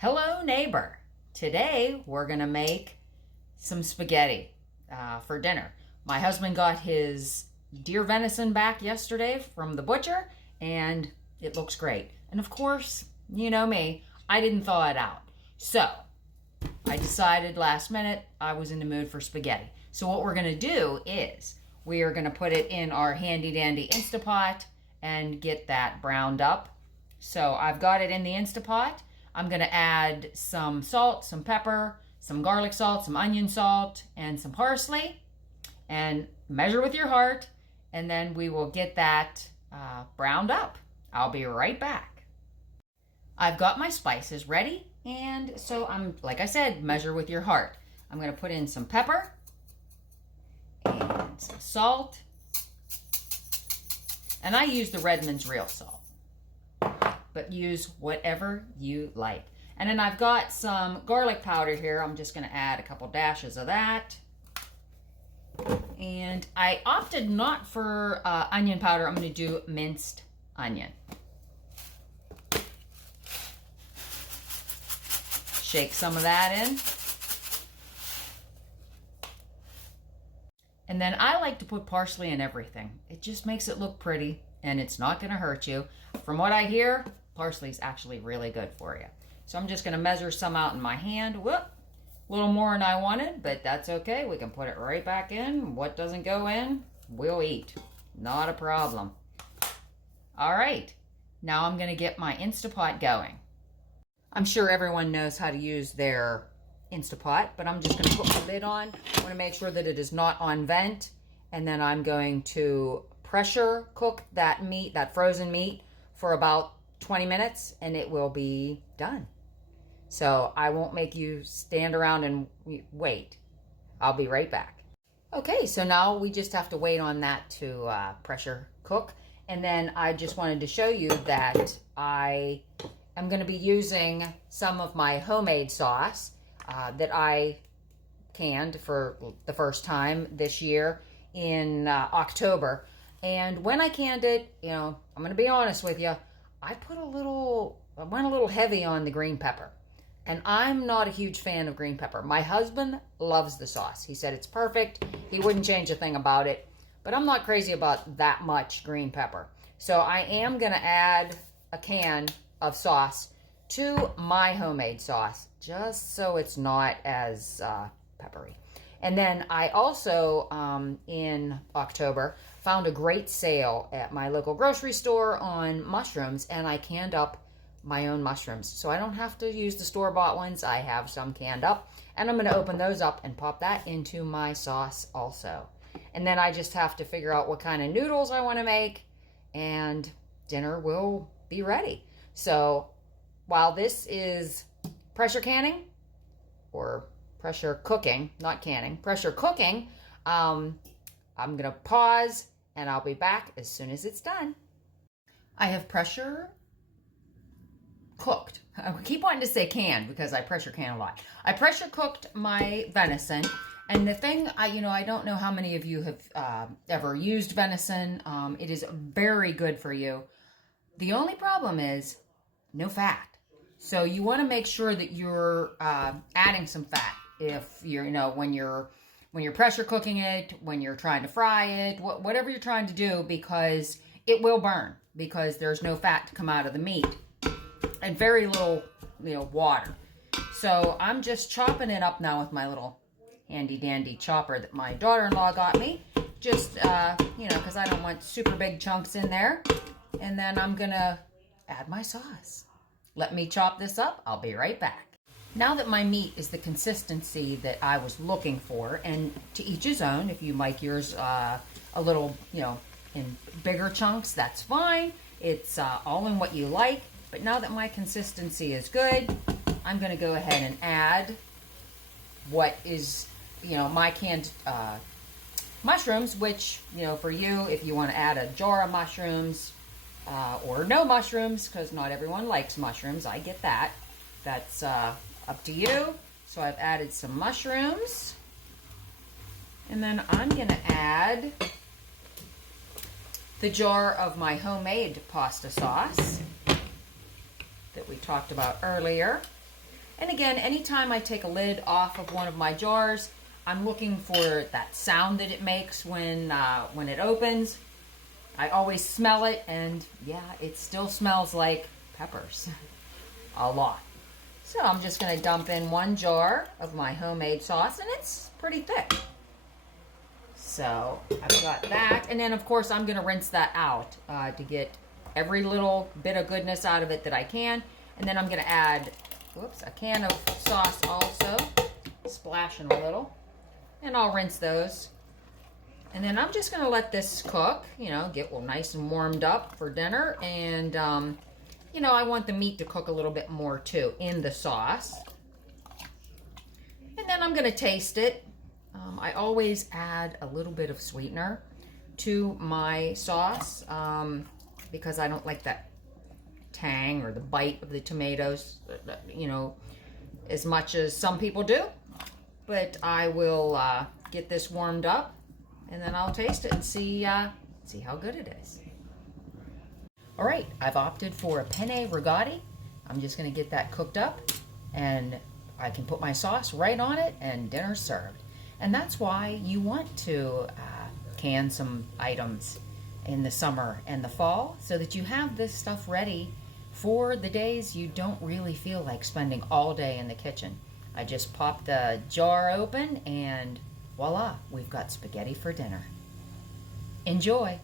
Hello neighbor. Today we're gonna make some spaghetti for dinner. My husband got his deer venison back yesterday from the butcher and it looks great. And of course, you know me, I didn't thaw it out. So I decided last minute I was in the mood for spaghetti. So what we're gonna do is we are gonna put it in our handy dandy Instapot and get that browned up. So I've got it in the Instapot. I'm going to add some salt, some pepper, some garlic salt, some onion salt, and some parsley. And measure with your heart. And then we will get that browned up. I'll be right back. I've got my spices ready. And so I'm, like I said, measure with your heart. I'm going to put in some pepper and some salt. And I use the Redmond's real salt. But use whatever you like. And then I've got some garlic powder here. I'm just going to add a couple dashes of that. And I opted not for onion powder. I'm going to do minced onion. Shake some of that in. And then I like to put parsley in everything. It just makes it look pretty and it's not going to hurt you. From what I hear, parsley is actually really good for you. So I'm just going to measure some out in my hand. Whoop, a little more than I wanted, but that's okay. We can put it right back in. What doesn't go in, we'll eat. Not a problem. All right, now I'm going to get my Instapot going. I'm sure everyone knows how to use their Instapot, but I'm just going to put the lid on. I want to make sure that it is not on vent, and then I'm going to pressure cook that meat, that frozen meat, for about 20 minutes and it will be done. So I won't make you stand around and wait. I'll be right back. Okay, so now we just have to wait on that to pressure cook. And then I just wanted to show you that I am going to be using some of my homemade sauce that I canned for the first time this year in October. And when I canned it, you know, I'm going to be honest with you, I went a little heavy on the green pepper. And I'm not a huge fan of green pepper. My husband loves the sauce. He said it's perfect. He wouldn't change a thing about it. But I'm not crazy about that much green pepper. So I am going to add a can of sauce to my homemade sauce, just so it's not as peppery. And then I also, in October, found a great sale at my local grocery store on mushrooms, and I canned up my own mushrooms. So I don't have to use the store-bought ones. I have some canned up, and I'm going to open those up and pop that into my sauce also. And then I just have to figure out what kind of noodles I want to make, and dinner will be ready. So while this is pressure canning, or pressure cooking, not canning, pressure cooking, I'm going to pause and I'll be back as soon as it's done. I have pressure cooked. I keep wanting to say canned because I pressure can a lot. I pressure cooked my venison, and the thing, I don't know how many of you have ever used venison. It is very good for you. The only problem is no fat. So you want to make sure that you're adding some fat. If you're, when you're pressure cooking it, when you're trying to fry it, whatever you're trying to do, because it will burn, because there's no fat to come out of the meat and very little, water. So I'm just chopping it up now with my little handy dandy chopper that my daughter-in-law got me, just, because I don't want super big chunks in there. And then I'm going to add my sauce. Let me chop this up. I'll be right back. Now that my meat is the consistency that I was looking for, and to each his own, if you like yours a little, in bigger chunks, that's fine. It's all in what you like. But now that my consistency is good, I'm going to go ahead and add what is, my canned mushrooms, which, for you, if you want to add a jar of mushrooms or no mushrooms, because not everyone likes mushrooms, I get that. That's up to you. So I've added some mushrooms. And then I'm going to add the jar of my homemade pasta sauce that we talked about earlier. And again, anytime I take a lid off of one of my jars, I'm looking for that sound that it makes when it opens. I always smell it, and yeah, it still smells like peppers. A lot. So I'm just going to dump in 1 jar of my homemade sauce, and it's pretty thick. So I've got that, and then of course I'm going to rinse that out to get every little bit of goodness out of it that I can. And then I'm going to add, a can of sauce also, splashing a little, and I'll rinse those. And then I'm just going to let this cook, get nice and warmed up for dinner. And, I want the meat to cook a little bit more too in the sauce. And then I'm going to taste it. I always add a little bit of sweetener to my sauce because I don't like that tang or the bite of the tomatoes, as much as some people do. But I will get this warmed up, and then I'll taste it and see how good it is. All right, I've opted for a penne rigati. I'm just going to get that cooked up, and I can put my sauce right on it, and dinner's served. And that's why you want to can some items in the summer and the fall, so that you have this stuff ready for the days you don't really feel like spending all day in the kitchen. I just pop the jar open, and voila, we've got spaghetti for dinner. Enjoy!